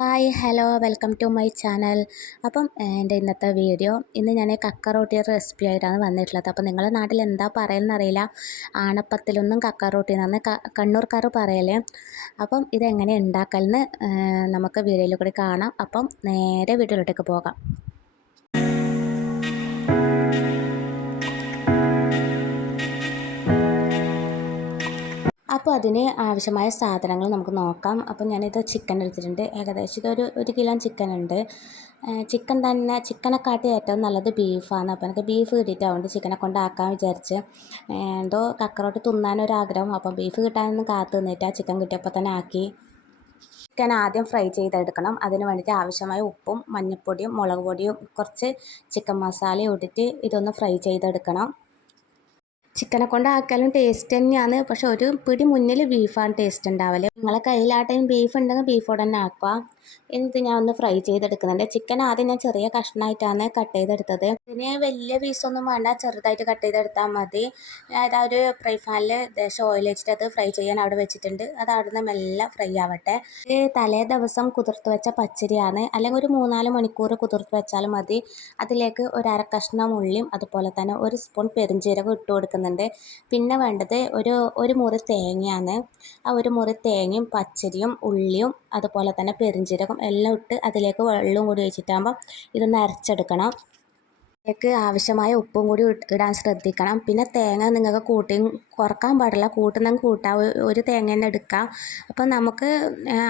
Hi hello welcome to my channel അപ്പം എന്റെ ഇന്നത്തെ വീഡിയോ ഇന്ന് ഞാൻ കക്ക റോട്ടി റെസിപ്പി ആയിട്ടാണ് വന്നിട്ടുള്ളത്. അപ്പം നിങ്ങളുടെ നാട്ടിൽ എന്താ പറയുന്നറിയില്ല ആണപ്പത്തിലൊന്നും കക്ക റോട്ടി എന്നാണ് കണ്ണൂർക്കാർ പറയല്ലേ അപ്പം ഇതെങ്ങനെ ഉണ്ടാക്കലെന്ന് നമുക്ക് വീഡിയോയിൽ കൂടി കാണാം. അപ്പം നേരെ വീട്ടിലോട്ടേക്ക് പോകാം. അതിന് ആവശ്യമായ സാധനങ്ങൾ നമുക്ക് നോക്കാം. അപ്പോൾ ഞാനിത് ചിക്കൻ എടുത്തിട്ടുണ്ട്. ഏകദേശം ഇതൊരു ഒരു കിലോ ചിക്കൻ ഉണ്ട്. ചിക്കൻ തന്നെ ചിക്കനെക്കാട്ടി ഏറ്റവും നല്ലത് ബീഫാണ് അപ്പോൾ എനിക്ക് ബീഫ് കിട്ടിയിട്ട് ചിക്കനെ കൊണ്ടാക്കാൻ വിചാരിച്ച് എന്തോ കക്കറോട്ട് തിന്നാനൊരാഗ്രഹം അപ്പം ബീഫ് കിട്ടാനൊന്നും കാത്തു നിന്നിട്ട് ചിക്കൻ കിട്ടിയപ്പോൾ തന്നെ ആക്കി. ചിക്കൻ ആദ്യം ഫ്രൈ ചെയ്തെടുക്കണം. അതിന് വേണ്ടിയിട്ട് ആവശ്യമായ ഉപ്പും മഞ്ഞൾപ്പൊടിയും മുളക് പൊടിയും കുറച്ച് ചിക്കൻ മസാലയും ഇട്ടിട്ട് ഇതൊന്ന് ഫ്രൈ ചെയ്തെടുക്കണം. ചിക്കനെ കൊണ്ടാക്കാലും ടേസ്റ്റ് തന്നെയാണ്. പക്ഷെ ഒരു പിടി മുന്നിൽ ബീഫാണ് ടേസ്റ്റ് ഉണ്ടാവൽ. നിങ്ങളെ കയ്യിലാട്ടയും ബീഫ് ഉണ്ടെങ്കിൽ ബീഫോടെ തന്നെ ആക്കുക. എന്നിട്ട് ഞാൻ ഒന്ന് ഫ്രൈ ചെയ്തെടുക്കുന്നുണ്ട്. ചിക്കൻ ആദ്യം ഞാൻ ചെറിയ കഷ്ണമായിട്ടാണ് കട്ട് ചെയ്തെടുത്തത്. ഇതിന് വലിയ പീസൊന്നും വേണ്ട. ചെറുതായിട്ട് കട്ട് ചെയ്തെടുത്താൽ മതി. അതായത് ഒരു ഫ്രൈ പാനിൽ ദേശം ഓയിൽ വെച്ചിട്ട് അത് ഫ്രൈ ചെയ്യാൻ അവിടെ വെച്ചിട്ടുണ്ട്. അത് അവിടെ നിന്ന് മെല്ലെ ഫ്രൈ ആവട്ടെ. തലേ ദിവസം കുതിർത്ത് വെച്ച പച്ചരിയാണ്. അല്ലെങ്കിൽ ഒരു മൂന്നാൽ മണിക്കൂർ കുതിർത്ത് വെച്ചാലും മതി. അതിലേക്ക് ഒരു അര കഷ്ണം ഉള്ളിയും അതുപോലെ തന്നെ ഒരു സ്പൂൺ പെരുംജീരകം ഇട്ട് കൊടുക്കുന്നുണ്ട്. പിന്നെ വേണ്ടത് ഒരു ഒരു മുറി തേങ്ങയാണ്. ആ ഒരു മുറി തേങ്ങയും പച്ചരിയും ഉള്ളിയും അതുപോലെ തന്നെ പെരുംജീരകം എല്ലാം ഇട്ട് അതിലേക്ക് വെള്ളവും കൂടി ഒഴിച്ചിട്ടാകുമ്പോൾ ഇതൊന്ന് അരച്ചെടുക്കണം. അതിലേക്ക് ആവശ്യമായ ഉപ്പും കൂടി ഇടാൻ ശ്രദ്ധിക്കണം. പിന്നെ തേങ്ങ നിങ്ങൾക്ക് കൂട്ടി കുറയ്ക്കാൻ പാടില്ല. കൂട്ടുന്നെങ്കിൽ കൂട്ടാം. ഒരു തേങ്ങ തന്നെ എടുക്കാം. അപ്പോൾ നമുക്ക്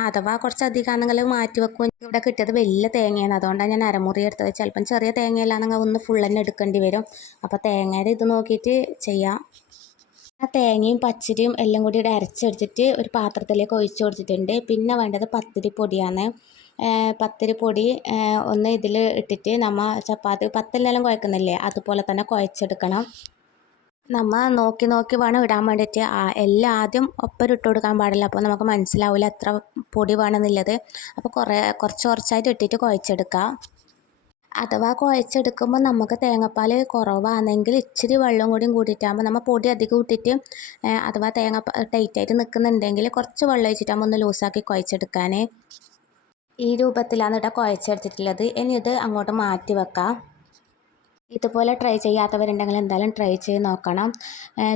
അഥവാ കുറച്ച് അധികമാണെങ്കിൽ മാറ്റി വെക്കും. ഇവിടെ കിട്ടിയത് വലിയ തേങ്ങയാണ്. അതുകൊണ്ടാണ് ഞാൻ അരമുറി എടുത്തത്. ചിലപ്പം ചെറിയ തേങ്ങയില്ലാന്നെങ്കിൽ ഒന്ന് ഫുൾ തന്നെ എടുക്കേണ്ടി വരും. അപ്പോൾ തേങ്ങയുടെ ഇത് നോക്കിയിട്ട് ചെയ്യാം. ആ തേങ്ങയും പച്ചരിയും എല്ലാം കൂടി അരച്ചെടുത്തിട്ട് ഒരു പാത്രത്തിലേക്ക് ഒഴിച്ചു കൊടുത്തിട്ടുണ്ട്. പിന്നെ വേണ്ടത് പത്തിരി പൊടിയാണ്. പത്തിരി പൊടി ഒന്ന് ഇതിൽ ഇട്ടിട്ട് നമ്മൾ ചപ്പാത്തി പത്തിലെല്ലാം കുഴക്കുന്നില്ലേ? അതുപോലെ തന്നെ കുഴച്ചെടുക്കണം. നമ്മൾ നോക്കി നോക്കി വേണം ഇടാൻ വേണ്ടിയിട്ട്. എല്ലാം ആദ്യം ഒപ്പം ഇട്ട് കൊടുക്കാൻ പാടില്ല. അപ്പോൾ നമുക്ക് മനസ്സിലാവില്ല എത്ര പൊടി വേണമെന്നുള്ളത്. അപ്പോൾ കുറേ കുറച്ച് കുറച്ചായിട്ട് ഇട്ടിട്ട് കുഴച്ചെടുക്കാം. അഥവാ കുഴച്ചെടുക്കുമ്പോൾ നമുക്ക് തേങ്ങാപ്പാൽ കുറവാണെങ്കിൽ ഇച്ചിരി വെള്ളം കൂടിയും കൂട്ടിയിട്ടാകുമ്പോൾ നമ്മൾ പൊടി അധികം ഇട്ടിട്ട് അഥവാ തേങ്ങ ടൈറ്റായിട്ട് നിൽക്കുന്നുണ്ടെങ്കിൽ കുറച്ച് വെള്ളം ഒഴിച്ചിട്ടാകുമ്പോൾ ഒന്ന് ലൂസാക്കി കുഴച്ചെടുക്കാൻ ഈ രൂപത്തിലാണ് ഇവിടെ കുഴച്ചെടുത്തിട്ടുള്ളത്. ഇനി ഇത് അങ്ങോട്ട് മാറ്റി വെക്കാം. ഇതുപോലെ ട്രൈ ചെയ്യാത്തവരുണ്ടെങ്കിൽ എന്തായാലും ട്രൈ ചെയ്ത് നോക്കണം.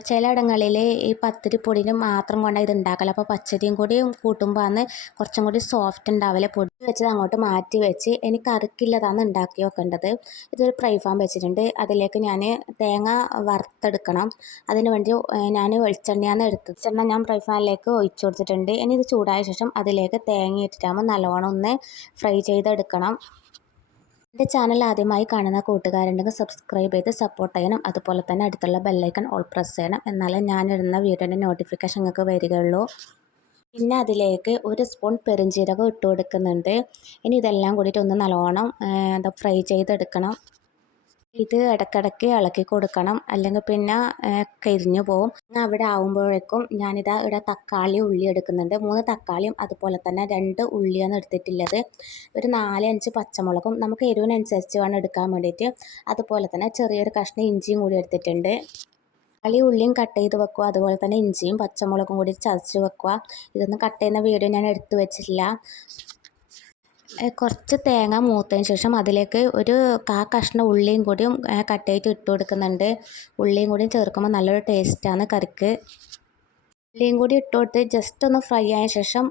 ചിലയിടങ്ങളിൽ ഈ പത്തിരി പൊടിന് മാത്രം കൊണ്ടാണ് ഇത് ഉണ്ടാക്കല അപ്പോൾ പച്ചരിയും കൂടി കൂട്ടുമ്പോൾ ആണ് കുറച്ചും കൂടി സോഫ്റ്റ് ഉണ്ടാവില്ല പൊടി വെച്ചത് അങ്ങോട്ട് മാറ്റി വെച്ച് എനിക്ക് കറിക്കില്ലതാണ് ഉണ്ടാക്കി വെക്കേണ്ടത്. ഇതൊരു ഫ്രൈ ഫാം വെച്ചിട്ടുണ്ട്. അതിലേക്ക് ഞാൻ തേങ്ങ വറുത്തെടുക്കണം. അതിന് വേണ്ടി ഞാൻ വെളിച്ചെണ്ണയാണ് എടുത്തത് വെളിച്ചെണ്ണ ഞാൻ ഫ്രൈ ഫാനിലേക്ക് ഒഴിച്ചു കൊടുത്തിട്ടുണ്ട്. ഇനി ഇത് ചൂടായ ശേഷം അതിലേക്ക് തേങ്ങ ഇട്ടിട്ടാകുമ്പോൾ നല്ലോണം ഒന്ന് ഫ്രൈ ചെയ്തെടുക്കണം. എന്റെ ചാനൽ ആദ്യമായി കാണുന്ന കൂട്ടുകാരുണ്ടെങ്കിൽ സബ്സ്ക്രൈബ് ചെയ്ത് സപ്പോർട്ട് ചെയ്യണം. അതുപോലെ തന്നെ അടുത്തുള്ള ബെല്ലൈക്കൺ ഓൾ പ്രസ് ചെയ്യണം. എന്നാലേ ഞാനിടുന്ന വീഡിയോന്റെ നോട്ടിഫിക്കേഷൻ നിങ്ങൾക്ക് വരികയുള്ളൂ. പിന്നെ അതിലേക്ക് ഒരു സ്പൂൺ പെരുംജീരകം ഇട്ട് കൊടുക്കുന്നുണ്ട് ഇനി ഇതെല്ലാം കൂടിയിട്ട് ഒന്ന് നല്ലോണം എന്താ ഫ്രൈ ചെയ്തെടുക്കണം. ഇത് ഇടക്കിടക്ക് ഇളക്കി കൊടുക്കണം. അല്ലെങ്കിൽ പിന്നെ കരിഞ്ഞു പോകും അവിടെ ആവുമ്പോഴേക്കും ഞാനിതാ ഇവിടെ തക്കാളി ഉള്ളി എടുക്കുന്നുണ്ട്. മൂന്ന് തക്കാളിയും അതുപോലെ തന്നെ രണ്ട് ഉള്ളിയാണ് എടുത്തിട്ടുള്ളത്. ഒരു നാല് അഞ്ച് പച്ചമുളകും നമുക്ക് എരിവിനനുസരിച്ച് വേണം എടുക്കാൻ വേണ്ടിയിട്ട്. അതുപോലെ തന്നെ ചെറിയൊരു കഷ്ണം ഇഞ്ചിയും കൂടി എടുത്തിട്ടുണ്ട്. തക്കാളി ഉള്ളിയും കട്ട് ചെയ്ത് വെക്കുക. അതുപോലെ തന്നെ ഇഞ്ചിയും പച്ചമുളകും കൂടി ചതച്ച് വെക്കുക. ഇതൊന്നും കട്ട് ചെയ്യുന്ന വീഡിയോ ഞാൻ എടുത്തു വെച്ചിട്ടില്ല. കുറച്ച് തേങ്ങ മൂത്തതിന് ശേഷം അതിലേക്ക് ഒരു കാ കഷ്ണം ഉള്ളിയും കൂടിയും കട്ടായിട്ട് ഇട്ട് കൊടുക്കുന്നുണ്ട്. ഉള്ളിയും കൂടിയും ചേർക്കുമ്പോൾ നല്ലൊരു ടേസ്റ്റാണ് കറിക്ക്. ഉള്ളിയും കൂടി ഇട്ട് കൊടുത്ത് ജസ്റ്റ് ഒന്ന് ഫ്രൈ ആയ ശേഷം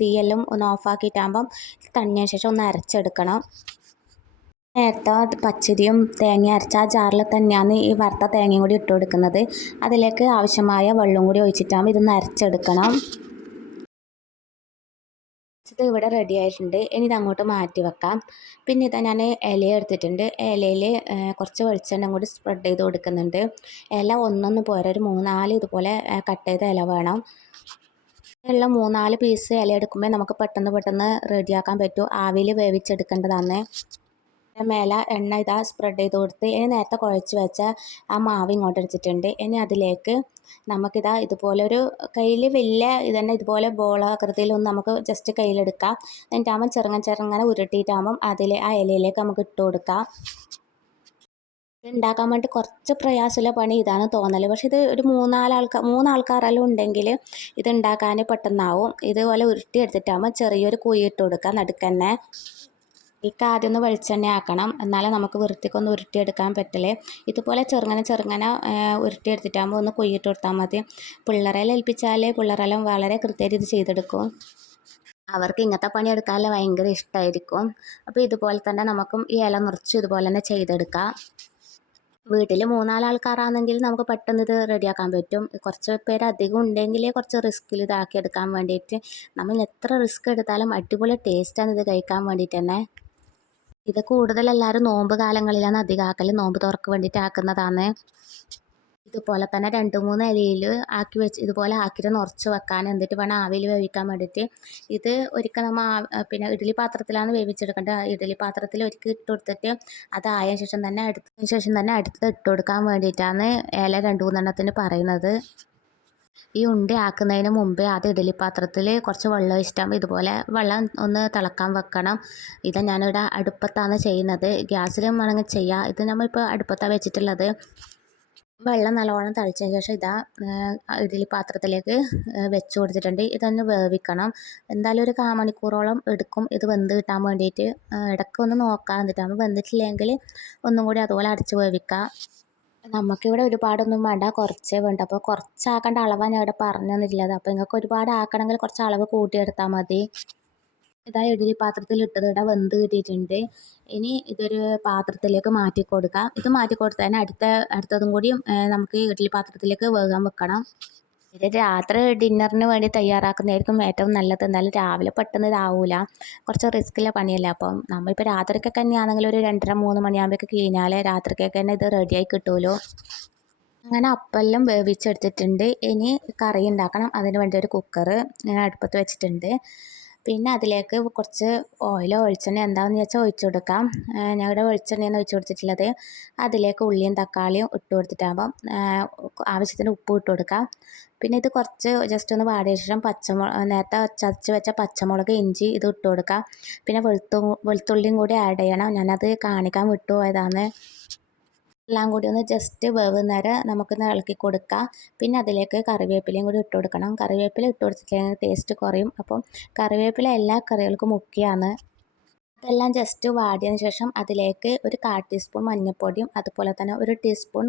തീയെല്ലാം ഒന്ന് ഓഫാക്കിയിട്ടാകുമ്പം തണ്ണിയ ശേഷം ഒന്ന് അരച്ചെടുക്കണം. നേരത്തെ പച്ചരിയും തേങ്ങ അരച്ച ആ ജാറിൽ തന്നെയാണ് ഈ വറുത്ത തേങ്ങയും കൂടി ഇട്ട് കൊടുക്കുന്നത്. അതിലേക്ക് ആവശ്യമായ വെള്ളം കൂടി ഒഴിച്ചിട്ടാകുമ്പോൾ ഇതൊന്ന് അരച്ചെടുക്കണം. ഇത് ഇവിടെ റെഡി ആയിട്ടുണ്ട്. ഇനി ഇത് അങ്ങോട്ട് മാറ്റി വെക്കാം. പിന്നെ ഇതാ ഞാൻ ഇല എടുത്തിട്ടുണ്ട്. ഇലയിൽ കുറച്ച് വെളിച്ചെണ്ണ കൂടി സ്പ്രെഡ് ചെയ്ത് കൊടുക്കുന്നുണ്ട്. ഇല ഒന്നൊന്ന് പോരാ ഒരു മൂന്നാൽ ഇതുപോലെ കട്ട് ചെയ്ത ഇല വേണം. ഉള്ള മൂന്നാൽ പീസ് ഇല എടുക്കുമ്പോൾ നമുക്ക് പെട്ടെന്ന് പെട്ടെന്ന് റെഡിയാക്കാൻ പറ്റും. ആവിയിൽ വേവിച്ചെടുക്കേണ്ടതാണ്. മേലെ എണ്ണ ഇതാ സ്പ്രെഡ് ചെയ്ത് കൊടുത്ത് ഇനി നേരത്തെ കുഴച്ച് വെച്ച ആ മാവ് ഇങ്ങോട്ട് എടുത്തിട്ടുണ്ട്. ഇനി അതിലേക്ക് നമുക്കിതാ ഇതുപോലെ ഒരു കയ്യിൽ വലിയ ഇതന്നെ ഇതുപോലെ ബോളാകൃതിയിലൊന്നും നമുക്ക് ജസ്റ്റ് കയ്യിലെടുക്കാം. എന്നിട്ടാകുമ്പം ചെറുങ്ങനെ ചെറുങ്ങനെ ഉരുട്ടിയിട്ടാകുമ്പം അതിൽ ആ ഇലയിലേക്ക് നമുക്ക് ഇട്ട് കൊടുക്കാം. ഉണ്ടാക്കാൻ വേണ്ടി കുറച്ച് പ്രയാസമുള്ള പണി ഇതാണ് തോന്നൽ പക്ഷെ ഇത് ഒരു മൂന്നാലാൾക്കാർ മൂന്നാൾക്കാരെല്ലാം ഉണ്ടെങ്കിൽ ഇത് ഉണ്ടാക്കാൻ പെട്ടെന്നാവും. ഇതുപോലെ ഉരുട്ടി എടുത്തിട്ടാകുമ്പോൾ ചെറിയൊരു കുഴി ഇട്ട് കൊടുക്കുക നടുക്കന്നെ. ഇക്ക് ആദ്യം ഒന്ന് വെളിച്ചെണ്ണ ആക്കണം. എന്നാലേ നമുക്ക് വൃത്തിക്കൊന്ന് ഉരുട്ടിയെടുക്കാൻ പറ്റില്ലേ ഇതുപോലെ ചെറുങ്ങനെ ചെറുങ്ങനെ ഉരുട്ടിയെടുത്തിട്ടാകുമ്പോൾ ഒന്ന് കൊയ്യിട്ട് കൊടുത്താൽ മതി. പിള്ളേരെല്ലാം ഏൽപ്പിച്ചാൽ പിള്ളേരെല്ലാം വളരെ കൃത്യമായിട്ട് ഇത് ചെയ്തെടുക്കും. അവർക്ക് ഇങ്ങനത്തെ പണി എടുക്കാനുള്ള ഭയങ്കര ഇഷ്ടമായിരിക്കും അപ്പോൾ ഇതുപോലെ തന്നെ നമുക്കും ഈ ഇല മുറിച്ച് ഇതുപോലെ തന്നെ ചെയ്തെടുക്കാം. വീട്ടിൽ മൂന്നാലാൾക്കാരാണെങ്കിൽ നമുക്ക് പെട്ടെന്ന് ഇത് റെഡിയാക്കാൻ പറ്റും. കുറച്ച് പേര് അധികം ഉണ്ടെങ്കിൽ കുറച്ച് റിസ്കിൽ ഇതാക്കി എടുക്കാൻ വേണ്ടിയിട്ട്. നമ്മൾ എത്ര റിസ്ക് എടുത്താലും അടിപൊളി ടേസ്റ്റാണ് ഇത് കഴിക്കാൻ വേണ്ടിയിട്ട് തന്നെ. ഇത് കൂടുതൽ എല്ലാവരും നോമ്പ് കാലങ്ങളിലാണ് അധികം ആക്കൽ നോമ്പ് തുറക്ക് വേണ്ടിയിട്ട് ആക്കുന്നതാണ് ഇതുപോലെ തന്നെ രണ്ട് മൂന്ന് ഇലയിൽ ആക്കി വെച്ച് ഇതുപോലെ ആക്കിയിട്ട് നിറച്ച് വെക്കാൻ എന്നിട്ട് വേണം ആവിയിൽ വേവിക്കാൻ വേണ്ടിയിട്ട് ഇത് ഒരിക്കൽ നമ്മൾ പിന്നെ ഇഡ്ഡലി പാത്രത്തിലാണ് വേവിച്ചെടുക്കേണ്ടത്. ഇഡ്ഡലി പാത്രത്തിൽ ഒരുക്കി ഇട്ട് കൊടുത്തിട്ട് അതായ ശേഷം തന്നെ അടുത്തതിന് ശേഷം തന്നെ അടുത്തത് ഇട്ട് കൊടുക്കാൻ വേണ്ടിയിട്ടാണ് ഇല രണ്ട് മൂന്നെണ്ണത്തിന് പറയുന്നത്. ഈ ഉണ്ട ആക്കുന്നതിന് മുമ്പേ ആദ്യം ഇഡലി പാത്രത്തിൽ കുറച്ച് വെള്ളം ഒഴിച്ചിട്ടാകുമ്പോൾ ഇതുപോലെ വെള്ളം ഒന്ന് തിളക്കാൻ വെക്കണം. ഇത് ഞാനിവിടെ അടുപ്പത്താണ് ചെയ്യുന്നത്. ഗ്യാസിലും വേണമെങ്കിൽ ചെയ്യാം. ഇത് നമ്മളിപ്പോൾ അടുപ്പത്താണ് വെച്ചിട്ടുള്ളത്. വെള്ളം നല്ലവണ്ണം തിളച്ചതിന് ശേഷം ഇതാ ഇഡലി പാത്രത്തിലേക്ക് വെച്ച് കൊടുത്തിട്ടുണ്ട്. ഇതൊന്ന് വേവിക്കണം. എന്തായാലും ഒരു കാമണിക്കൂറോളം എടുക്കും. ഇത് വെന്ത് കിട്ടാൻ വേണ്ടിയിട്ട്. ഇടയ്ക്ക് ഒന്ന് നോക്കാൻ എന്നിട്ടാകുമ്പോൾ വെന്തിട്ടില്ലെങ്കിൽ ഒന്നും കൂടി അതുപോലെ അടച്ച് വേവിക്കുക നമുക്കിവിടെ ഒരുപാടൊന്നും വേണ്ട. കുറച്ചേ വേണ്ട. അപ്പോൾ കുറച്ചാക്കേണ്ട അളവാണ് ഞാൻ ഇവിടെ പറഞ്ഞു തന്നിട്ടുള്ളത്. അപ്പോൾ നിങ്ങൾക്ക് ഒരുപാട് ആക്കണമെങ്കിൽ കുറച്ച് അളവ് കൂട്ടിയെടുത്താൽ മതി. ഇതാ ഇഡ്ഡലി പാത്രത്തിൽ ഇട്ടത്. ഇവിടെ വെന്ത് കിട്ടിയിട്ടുണ്ട്. ഇനി ഇതൊരു പാത്രത്തിലേക്ക് മാറ്റി കൊടുക്കാം. ഇത് മാറ്റി കൊടുത്തതിന് അടുത്ത അടുത്തതും കൂടിയും നമുക്ക് ഇഡലി പാത്രത്തിലേക്ക് വേകാൻ വെക്കണം. ഇത് രാത്രി ഡിന്നറിന് വേണ്ടി തയ്യാറാക്കുന്നതായിരിക്കും ഏറ്റവും നല്ലത്. എന്നാലും രാവിലെ പെട്ടെന്ന് ഇതാവില്ല കുറച്ച് റിസ്ക്കുള്ള പണിയല്ല? അപ്പം നമ്മളിപ്പോൾ രാത്രിക്കൊക്കെ തന്നെയാണെങ്കിൽ ഒരു രണ്ടര മൂന്ന് മണിയാകുമ്പോഴേക്ക് കഴിഞ്ഞാൽ രാത്രിക്കൊക്കെ തന്നെ ഇത് റെഡിയായി കിട്ടുമല്ലോ അങ്ങനെ അപ്പെല്ലാം വേവിച്ചെടുത്തിട്ടുണ്ട്. ഇനി കറി ഉണ്ടാക്കണം. അതിന് വേണ്ടി ഒരു കുക്കർ ഞാൻ അടുപ്പത്ത് വെച്ചിട്ടുണ്ട്. പിന്നെ അതിലേക്ക് കുറച്ച് ഓയിലോ വെളിച്ചെണ്ണ എന്താണെന്ന് വെച്ചാൽ ഒഴിച്ചു കൊടുക്കാം. ഞങ്ങളുടെ വെളിച്ചെണ്ണയാണ് ഒഴിച്ചു കൊടുത്തിട്ടുള്ളത്. അതിലേക്ക് ഉള്ളിയും തക്കാളിയും ഇട്ട് കൊടുത്തിട്ടാകുമ്പം ആവശ്യത്തിന് ഉപ്പ് ഇട്ട് കൊടുക്കാം. പിന്നെ ഇത് കുറച്ച് ജസ്റ്റ് ഒന്ന് വാടിയ ശേഷം പച്ചമുളക് നേരത്തെ ചതച്ച് വെച്ച പച്ചമുളക് ഇഞ്ചി ഇത് ഇട്ട് കൊടുക്കാം. പിന്നെ വെളുത്തു വെളുത്തുള്ളിയും കൂടി ആഡ് ചെയ്യണം. ഞാനത് കാണിക്കാൻ വിട്ടുപോയതാണ്. എല്ലാം കൂടി ഒന്ന് ജസ്റ്റ് വേവുന്നേരം നമുക്കൊന്ന് ഇളക്കി കൊടുക്കാം. പിന്നെ അതിലേക്ക് കറിവേപ്പിലയും കൂടി ഇട്ട് കൊടുക്കണം. കറിവേപ്പില ഇട്ട് കൊടുത്തിട്ടില്ലെങ്കിൽ ടേസ്റ്റ് കുറയും. അപ്പം കറിവേപ്പില എല്ലാ കറികൾക്കും മുഖ്യമാണ് അതെല്ലാം ജസ്റ്റ് വാടിയതിന് ശേഷം അതിലേക്ക് ഒരു കാൽ ടീസ്പൂൺ മഞ്ഞൾപ്പൊടിയും അതുപോലെ തന്നെ ഒരു ടീസ്പൂൺ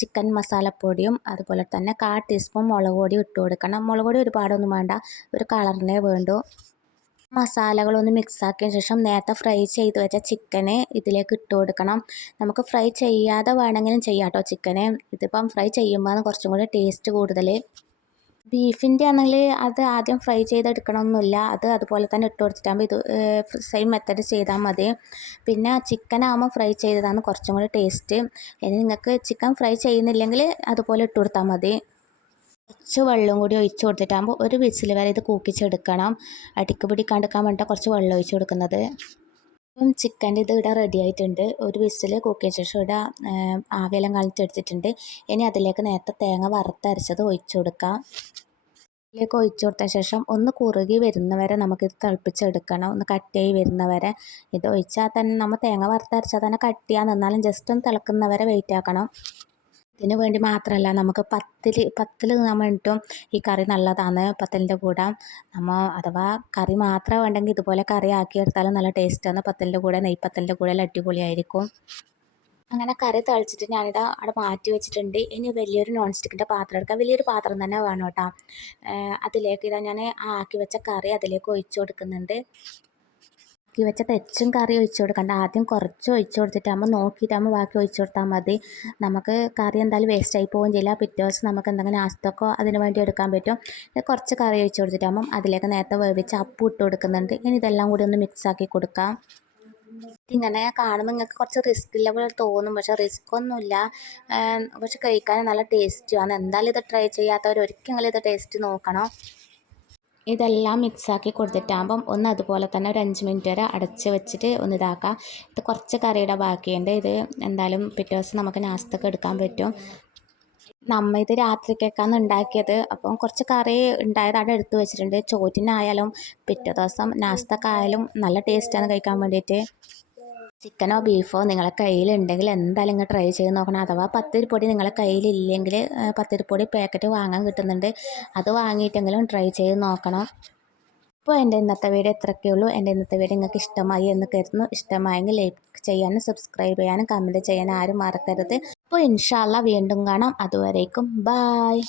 ചിക്കൻ മസാലപ്പൊടിയും അതുപോലെ തന്നെ കാൽ ടീസ്പൂൺ മുളക് പൊടിയും ഇട്ട് കൊടുക്കണം. മുളക് പൊടി ഒരുപാടൊന്നും വേണ്ട. ഒരു കളറിനെ വേണ്ടൂ. മസാലകളൊന്ന് മിക്സാക്കിയ ശേഷം നേരത്തെ ഫ്രൈ ചെയ്ത് വെച്ച ചിക്കനെ ഇതിലേക്ക് ഇട്ട് കൊടുക്കണം. നമുക്ക് ഫ്രൈ ചെയ്യാതെ വേണമെങ്കിലും ചെയ്യാം കേട്ടോ ചിക്കന്. ഇതിപ്പം ഫ്രൈ ചെയ്യുമ്പോൾ കുറച്ചും കൂടി ടേസ്റ്റ് കൂടുതൽ. ബീഫിന്റെ ആണെങ്കിൽ അത് ആദ്യം ഫ്രൈ ചെയ്തെടുക്കണമെന്നില്ല അത് അതുപോലെ തന്നെ ഇട്ട് കൊടുത്തിട്ടാകുമ്പോൾ ഇത് സെയിം മെത്തേഡ് ചെയ്താൽ മതി. പിന്നെ ചിക്കൻ ആകുമ്പോൾ ഫ്രൈ ചെയ്തതാണ് കുറച്ചും കൂടി ടേസ്റ്റ്. ഇനി നിങ്ങൾക്ക് ചിക്കൻ ഫ്രൈ ചെയ്യുന്നില്ലെങ്കിൽ അതുപോലെ ഇട്ട് കൊടുത്താൽ മതി. കുറച്ച് വെള്ളം കൂടി ഒഴിച്ച് കൊടുത്തിട്ടാകുമ്പോൾ ഒരു വിസിൽ വരെ ഇത് കൂക്കിച്ചെടുക്കണം. അടിക്ക് പിടിക്കാണ്ടിരിക്കാൻ വേണ്ടിയിട്ട് കുറച്ച് വെള്ളം ഒഴിച്ച് കൊടുക്കുന്നത്. അപ്പം ചിക്കന്റെ ഇത് ഇവിടെ റെഡി ആയിട്ടുണ്ട്. ഒരു വിസിൽ കുക്കിയ ശേഷം ഇവിടെ ആവിയെല്ലാം കളിച്ചെടുത്തിട്ടുണ്ട് ഇനി അതിലേക്ക് നേരത്തെ തേങ്ങ വറുത്തരച്ചത് ഒഴിച്ചു കൊടുക്കാം. ഇതിലേക്ക് ഒഴിച്ചു കൊടുത്ത ശേഷം ഒന്ന് കുറുകി വരുന്നവരെ നമുക്കിത് തിളപ്പിച്ചെടുക്കണം. ഒന്ന് കട്ടിയായി വരുന്നവരെ ഇത് ഒഴിച്ചാൽ തന്നെ നമ്മൾ തേങ്ങ വറുത്തരച്ചാൽ തന്നെ കട്ടിയാന്ന് എന്നാലും ജസ്റ്റ് ഒന്ന് തിളക്കുന്നവരെ വെയിറ്റ് ആക്കണം. ഇതിന് വേണ്ടി മാത്രമല്ല നമുക്ക് പത്തിൽ പത്തിൽ നമ്മൾ വേണ്ടിയിട്ടും ഈ കറി നല്ലതാണ് പത്തലിന്റെ കൂടെ. നമ്മൾ അഥവാ കറി മാത്രം വേണ്ടെങ്കിൽ ഇതുപോലെ കറി ആക്കിയെടുത്താലും നല്ല ടേസ്റ്റാണ് പത്തലിന്റെ കൂടെ നെയ്പ്പത്തലിന്റെ കൂടെ എല്ലാം അടിപൊളിയായിരിക്കും. അങ്ങനെ കറി തളിച്ചിട്ട് ഞാനിത് അവിടെ മാറ്റി വെച്ചിട്ടുണ്ട്. ഇനി വലിയൊരു നോൺ സ്റ്റിക്കിന്റെ പാത്രം എടുക്കാം. വലിയൊരു പാത്രം തന്നെ വേണം കേട്ടോ. അതിലേക്ക് ഇതാ ഞാൻ ആക്കി വെച്ച കറി അതിലേക്ക് ഒഴിച്ചു കൊടുക്കുന്നുണ്ട്. ആക്കി വെച്ച തെച്ചും കറി ഒഴിച്ചു കൊടുക്കണ്ട ആദ്യം കുറച്ച് ഒഴിച്ചു കൊടുത്തിട്ടാകുമ്പോൾ നോക്കിയിട്ടാകുമ്പോൾ ബാക്കി ഒഴിച്ചു കൊടുത്താൽ മതി. നമുക്ക് കറി എന്തായാലും വേസ്റ്റ് ആയി പോകുകയും ചെയ്യില്ല. പിറ്റേ ദിവസം നമുക്ക് എന്തെങ്കിലും നാസ്തക്കോ അതിന് വേണ്ടി എടുക്കാൻ പറ്റും. കുറച്ച് കറി ഒഴിച്ചു കൊടുത്തിട്ടാകുമ്പം അതിലേക്ക് നേരത്തെ വേവിച്ച് അപ്പ് ഇട്ട് കൊടുക്കുന്നുണ്ട്. ഇനി ഇതെല്ലാം കൂടി ഒന്ന് മിക്സ് ആക്കി കൊടുക്കാം. ഇങ്ങനെ കാണുമ്പോൾ നിങ്ങൾക്ക് കുറച്ച് റിസ്ക് ഇല്ല പോലെ തോന്നും. പക്ഷേ റിസ്ക് ഒന്നുമില്ല. പക്ഷെ കഴിക്കാൻ നല്ല ടേസ്റ്റുമാണ് എന്തായാലും ഇത് ട്രൈ ചെയ്യാത്തവർ ഒരിക്കലും ഇത് ടേസ്റ്റ് നോക്കണം. ഇതെല്ലാം മിക്സാക്കി കൊടുത്തിട്ടാകുമ്പം ഒന്ന് അതുപോലെ തന്നെ ഒരു അഞ്ച് മിനിറ്റ് വരെ അടച്ച് വെച്ചിട്ട് ഒന്ന് ഇതാക്കാം. ഇത് കുറച്ച് കറിയുടെ ബാക്കിയുണ്ട്. ഇത് എന്തായാലും പിറ്റേ ദിവസം നമുക്ക് നാസ്തക്ക് എടുക്കാൻ പറ്റും. നമ്മ ഇത് രാത്രിക്കൊക്കെയാണ് ഉണ്ടാക്കിയത്. അപ്പം കുറച്ച് കറി ഉണ്ടായത് അവിടെ എടുത്ത് വെച്ചിട്ടുണ്ട്. ചോറ്റിനായാലും പിറ്റേ ദിവസം നാസ്തക്കായാലും നല്ല ടേസ്റ്റാണ് കഴിക്കാൻ വേണ്ടിയിട്ട്. ചിക്കനോ ബീഫോ നിങ്ങളെ കയ്യിലുണ്ടെങ്കിൽ എന്തായാലും ഇങ്ങനെ ട്രൈ ചെയ്ത് നോക്കണം. അഥവാ പത്തിരിപ്പൊടി നിങ്ങളെ കയ്യിലില്ലെങ്കിൽ പത്തിരിപ്പൊടി പാക്കറ്റ് വാങ്ങാൻ കിട്ടുന്നുണ്ട്. അത് വാങ്ങിയിട്ടെങ്കിലും ട്രൈ ചെയ്ത് നോക്കണം. അപ്പോൾ എന്റെ ഇന്നത്തെ വീഡിയോ ഇത്രയൊക്കെ ഉള്ളൂ. എന്റെ ഇന്നത്തെ വീഡിയോ നിങ്ങൾക്ക് ഇഷ്ടമായി എന്ന് കരുതുന്നു. ഇഷ്ടമായെങ്കിൽ ലൈക്ക് ചെയ്യാനും സബ്സ്ക്രൈബ് ചെയ്യാനും കമന്റ് ചെയ്യാനും ആരും മറക്കരുത്. അപ്പോൾ ഇൻഷാല്ല വീണ്ടും കാണാം. അതുവരേക്കും ബായ്